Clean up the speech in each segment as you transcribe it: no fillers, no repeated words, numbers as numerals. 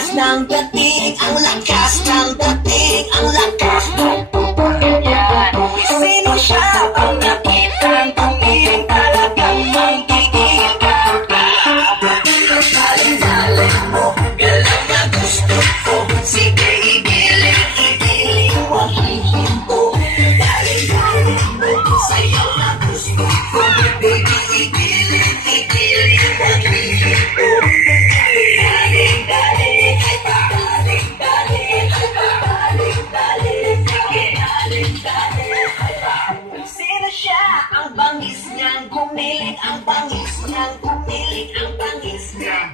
lakas ng dating, ang lakas ng dating, ang lakas ng yan. Sino siya ang nakitang tumiling talagang manggigil ka? Alin-alin mo, galaw na gusto ko. Sige, igiling, wag hihinto. Alin-alin mo, sayaw na gusto ko. Baby, igiling, wag hihinto. Sino siya? Ang bangis niyang kumilig, ang bangis niyang kumilig, ang bangis niyang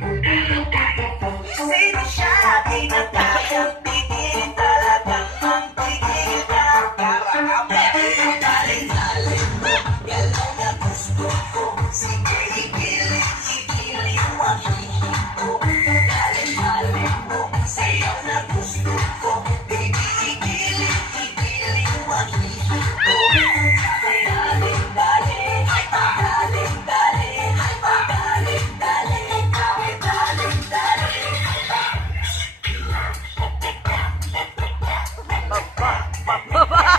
sino siya? Di na kayang pigilin, talagang manggigil ka. Alin-alin mo, galaw na gusto ko. Sige, igiling, wag hihinto. Alin-alin mo, sayaw na gusto ko. Baby, igiling, wag hihinto. Baba.